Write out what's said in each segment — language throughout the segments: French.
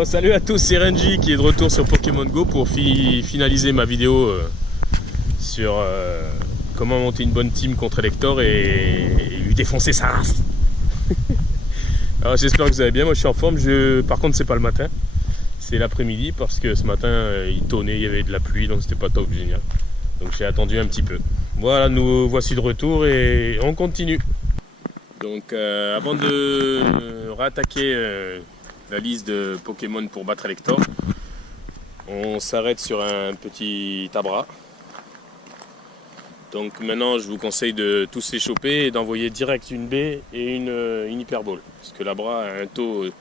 Bon, salut à tous, c'est Renji qui est de retour sur Pokémon Go pour finaliser ma vidéo sur comment monter une bonne team contre Elector et lui défoncer sa race. Alors j'espère que vous allez bien, moi je suis en forme, par contre c'est pas le matin, c'est l'après-midi parce que ce matin il tonnait, il y avait de la pluie donc c'était pas top génial. Donc j'ai attendu un petit peu. Voilà, nous voici de retour et on continue. Donc avant de rattaquer la liste de Pokémon pour battre Elector, on s'arrête sur un petit Abra. Donc maintenant je vous conseille de tous les choper et d'envoyer direct une baie et une Hyper Ball. Parce que l'Abra a un taux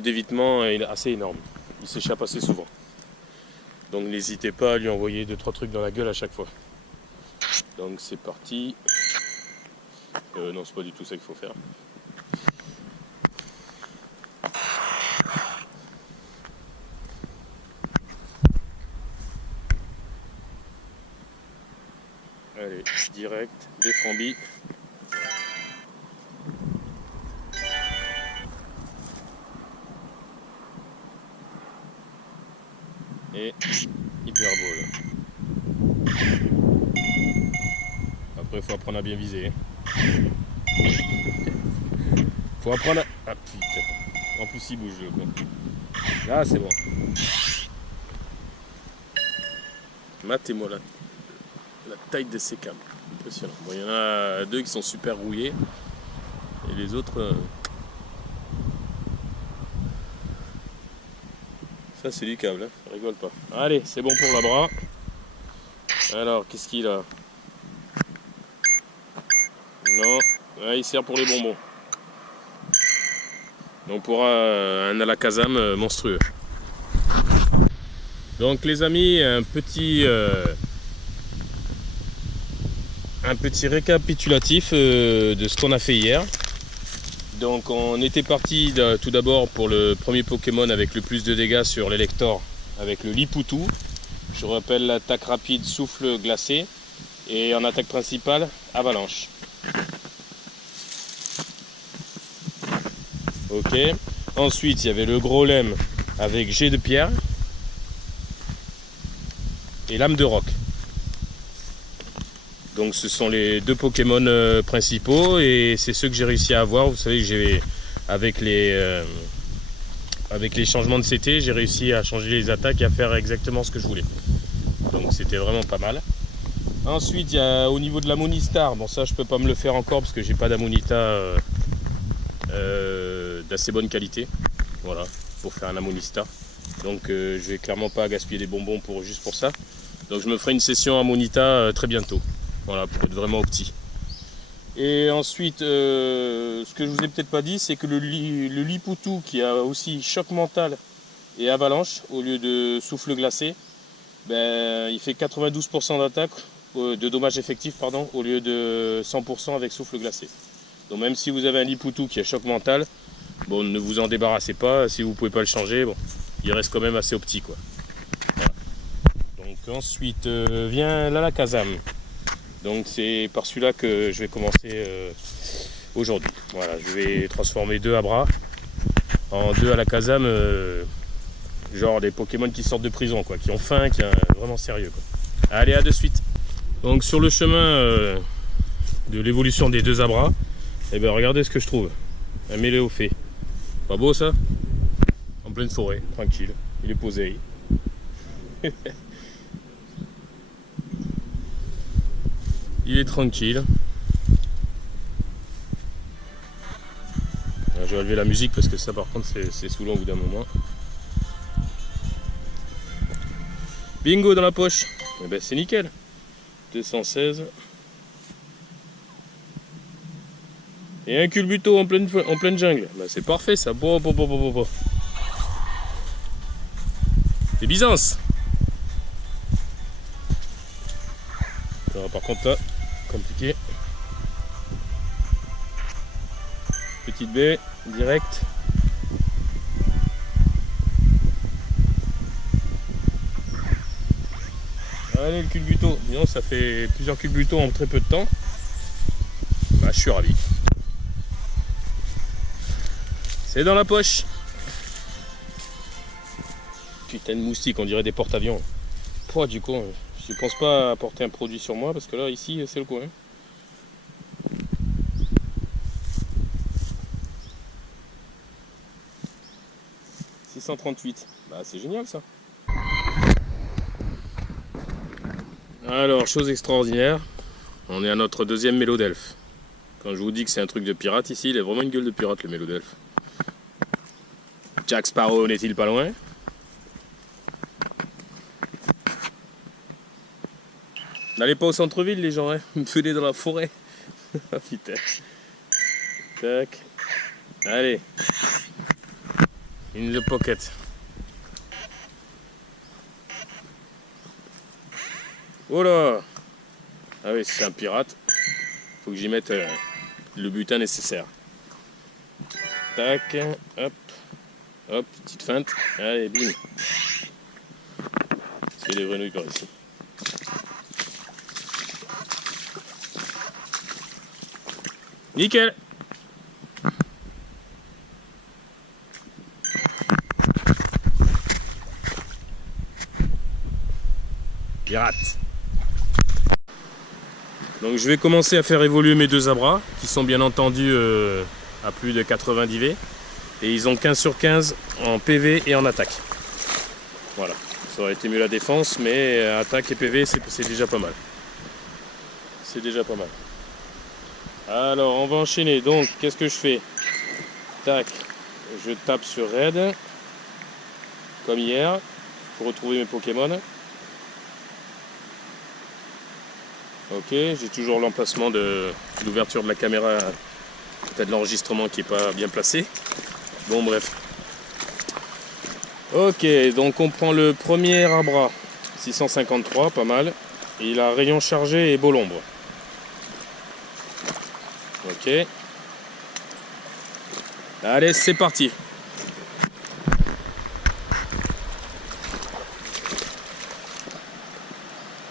d'évitement assez énorme. Il s'échappe assez souvent. Donc n'hésitez pas à lui envoyer 2-3 trucs dans la gueule à chaque fois. Donc c'est parti. Non, c'est pas du tout ça qu'il faut faire. Allez, direct, des frambis. Et Hyper Ball. Après, il faut apprendre à bien viser. Faut apprendre à... Ah putain. En plus, il bouge le con. Là, c'est bon. Matez-moi la taille de ces câbles. Impressionnant. Bon, il y en a 2 qui sont super rouillés. Et les autres... Ça, c'est du câble, hein. Ça rigole pas. Allez, c'est bon pour l'Abra. Alors, qu'est-ce qu'il a? Non, ouais, il sert pour les bonbons. On pourra un Alakazam monstrueux. Donc les amis, un petit récapitulatif de ce qu'on a fait hier. Donc on était parti tout d'abord pour le premier Pokémon avec le plus de dégâts sur l'Elector avec le Lipoutou. Je rappelle l'attaque rapide souffle glacé et en attaque principale avalanche. Ok. Ensuite il y avait le Grolem avec jet de pierre et lame de roc. Donc ce sont les 2 Pokémon principaux et c'est ceux que j'ai réussi à avoir. Vous savez que j'ai avec les changements de CT, j'ai réussi à changer les attaques et à faire exactement ce que je voulais. Donc c'était vraiment pas mal. Ensuite il y a au niveau de la Monistar, bon ça je peux pas me le faire encore parce que j'ai pas d'Amonita d'assez bonne qualité. Voilà, pour faire un Amonista. Donc je vais clairement pas gaspiller des bonbons juste pour ça. Donc je me ferai une session Amonita très bientôt. Voilà, pour être vraiment opti. Et ensuite, ce que je vous ai peut-être pas dit, c'est que le Lipoutou qui a aussi choc mental et avalanche au lieu de souffle glacé, ben, il fait 92% d'attaque, de dommages effectifs pardon, au lieu de 100% avec souffle glacé. Donc même si vous avez un Lipoutou qui a choc mental, bon, ne vous en débarrassez pas. Si vous pouvez pas le changer, bon, il reste quand même assez opti quoi. Voilà. Donc ensuite vient l'Alakazam. Donc c'est par celui-là que je vais commencer aujourd'hui. Voilà, je vais transformer 2 Abra en 2 Alakazam, genre des Pokémon qui sortent de prison, quoi, qui ont faim, qui sont vraiment sérieux, quoi. Allez, à de suite. Donc sur le chemin de l'évolution des 2 Abra, eh ben regardez ce que je trouve. Un Méléophée. Pas beau ça? En pleine forêt, tranquille. Il est posé. Il est tranquille. Alors, je vais relever la musique parce que ça par contre c'est saoulant au bout d'un moment. Bingo dans la poche. Eh ben, c'est nickel. 216. Et un culbuto en pleine jungle. Ben, c'est parfait ça. Bon. C'est Byzance. Alors, par contre là, compliqué. Petite baie, direct. Allez le culbuto. Disons, ça fait plusieurs culbutos en très peu de temps. Bah, je suis ravi. C'est dans la poche. Putain de moustiques, on dirait des porte-avions. Pouah, du coup, je pense pas apporter un produit sur moi parce que là, ici, c'est le coin. 638. Bah, c'est génial ça. Alors, chose extraordinaire, on est à notre deuxième mélo d'elfe. Quand je vous dis que c'est un truc de pirate ici, il a vraiment une gueule de pirate le mélo d'elfe. Jack Sparrow n'est-il pas loin? N'allez pas au centre-ville les gens, hein. Venez dans la forêt. Ah putain. Tac. Allez. In the pocket. Oh là. Ah oui, c'est un pirate. Faut que j'y mette le butin nécessaire. Tac. Hop. Hop. Petite feinte. Allez, bim. C'est des grenouilles par ici. Nickel. Pirate. Donc je vais commencer à faire évoluer mes deux abras qui sont bien entendu à plus de 90 V et ils ont 15 sur 15 en PV et en attaque. Voilà, ça aurait été mieux la défense mais attaque et PV c'est déjà pas mal. C'est déjà pas mal. Alors on va enchaîner, donc qu'est-ce que je fais? Tac, je tape sur Raid comme hier pour retrouver mes Pokémon. Ok, j'ai toujours l'emplacement de l'ouverture de la caméra, peut-être l'enregistrement qui n'est pas bien placé. Bon bref. Ok, donc on prend le premier Abra, 653, pas mal. Et il a rayon chargé et beau l'ombre. Ok. Allez, c'est parti.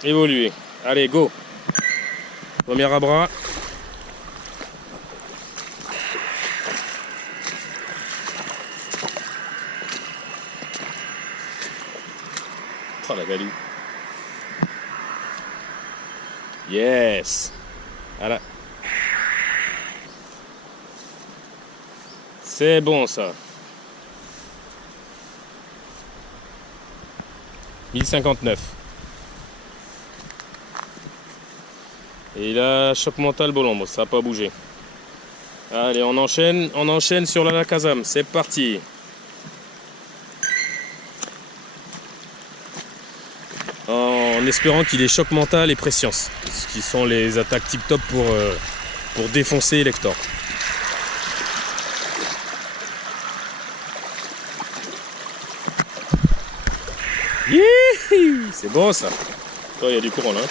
Évoluer. Allez, go. Premier Abra. Oh la galou. Yes. Voilà. C'est bon ça. 1059. Et là, choc mental Bolombre, ça n'a pas bougé. Allez, on enchaîne sur l'Alakazam, c'est parti. En espérant qu'il ait choc mental et prescience, ce qui sont les attaques tip top pour défoncer Elector. C'est bon ça. Il y a du courant là.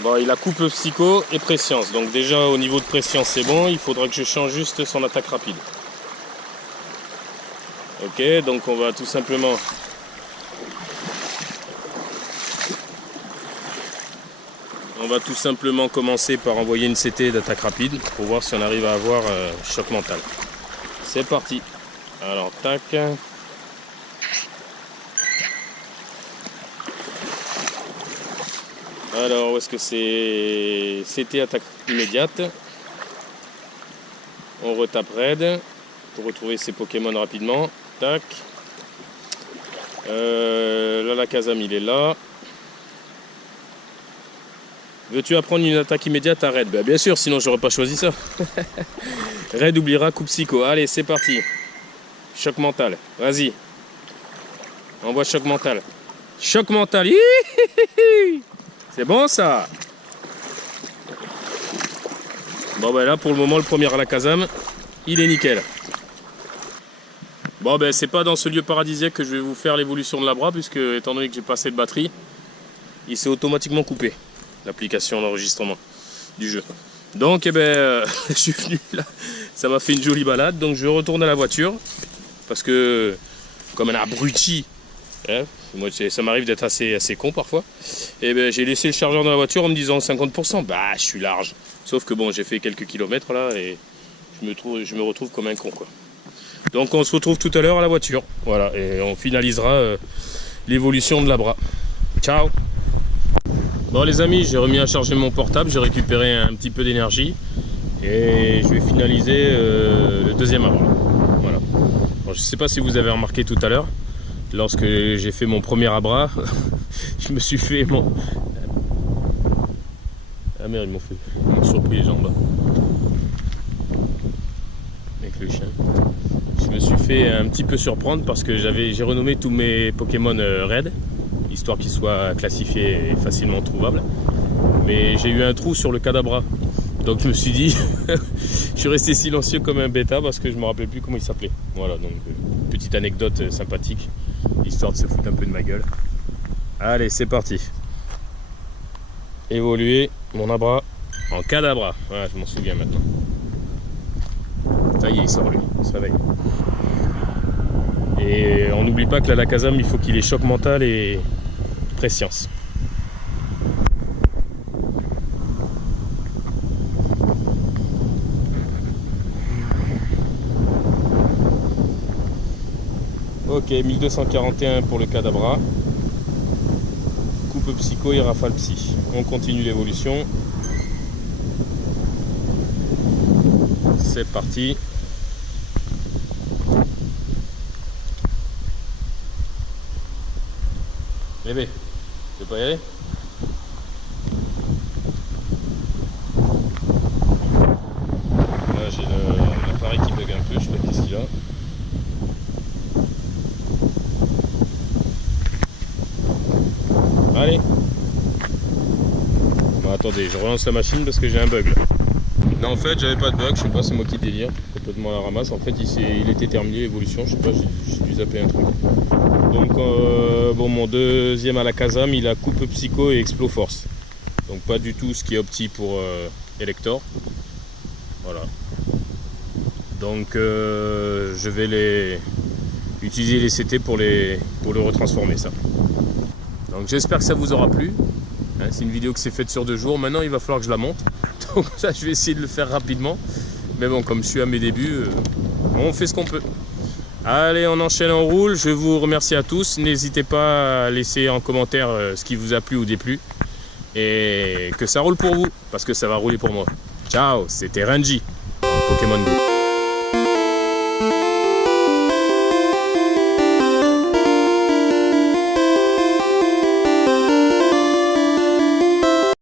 Bon, il a coupe psycho et prescience. Donc déjà au niveau de prescience c'est bon. Il faudra que je change juste son attaque rapide. Ok, donc on va tout simplement commencer par envoyer une CT d'attaque rapide pour voir si on arrive à avoir choc mental. C'est parti. Alors tac. Alors où est-ce que c'est? CT attaque immédiate. On retape Raid pour retrouver ses Pokémon rapidement. Tac. Là la Kazam il est là. Veux-tu apprendre une attaque immédiate à Raid? Ben, bien sûr, sinon j'aurais pas choisi ça. Raid oubliera coup psycho. Allez, c'est parti. Choc mental. Vas-y. Envoie choc mental. Choc mental. C'est bon ça. Bon ben là pour le moment le premier Alakazam, il est nickel. Bon ben c'est pas dans ce lieu paradisiaque que je vais vous faire l'évolution de l'Abra puisque étant donné que j'ai pas assez de batterie, il s'est automatiquement coupé. L'application d'enregistrement du jeu. Donc eh ben, je suis venu là, ça m'a fait une jolie balade, donc je retourne à la voiture, parce que comme un abruti, hein, moi ça m'arrive d'être assez con parfois, et ben j'ai laissé le chargeur dans la voiture en me disant 50%, bah je suis large. Sauf que bon j'ai fait quelques kilomètres là et je me retrouve comme un con quoi. Donc on se retrouve tout à l'heure à la voiture. Voilà, et on finalisera l'évolution de la bras. Ciao. Bon les amis, j'ai remis à charger mon portable, j'ai récupéré un petit peu d'énergie et je vais finaliser le deuxième abra. Voilà. Bon, je ne sais pas si vous avez remarqué tout à l'heure, lorsque j'ai fait mon premier abra, je me suis fait mon... Ah merde, ils m'ont surpris les jambes. Avec le chien. Je me suis fait un petit peu surprendre parce que j'ai renommé tous mes Pokémon Red, histoire qu'ils soient classifiés et facilement trouvables. Mais j'ai eu un trou sur le Kadabra. Donc je me suis dit, je suis resté silencieux comme un bêta parce que je me rappelais plus comment il s'appelait. Voilà, donc petite anecdote sympathique, histoire de se foutre un peu de ma gueule. Allez, c'est parti. Évoluer mon abra en Kadabra. Voilà, je m'en souviens maintenant. Ça y est, il sort lui, il se réveille. Et on n'oublie pas que l'Alakazam, il faut qu'il ait choc mental et prescience. Ok, 1241 pour le Kadabra. Coupe psycho et rafale psy. On continue l'évolution. C'est parti. Bébé, tu veux pas y aller? Là j'ai l'appareil qui bug un peu, je sais pas qu'est-ce qu'il a. Allez. Bon, attendez, je relance la machine parce que j'ai un bug là. Non, en fait j'avais pas de bug, je sais pas, c'est moi qui délire complètement à la ramasse. En fait il était terminé l'évolution, je sais pas, j'ai dû zapper un truc. Donc bon, mon deuxième Alakazam, il a coupe psycho et explo force. Donc pas du tout ce qui est opti pour Elector. Voilà. Donc je vais utiliser les CT pour le retransformer ça. Donc j'espère que ça vous aura plu. Hein, c'est une vidéo qui s'est faite sur 2 jours. Maintenant il va falloir que je la monte. Donc là je vais essayer de le faire rapidement. Mais bon, comme je suis à mes débuts, on fait ce qu'on peut. Allez, on enchaîne, on roule. Je vous remercie à tous. N'hésitez pas à laisser en commentaire ce qui vous a plu ou déplu. Et que ça roule pour vous, parce que ça va rouler pour moi. Ciao, c'était Renji, Pokémon Go.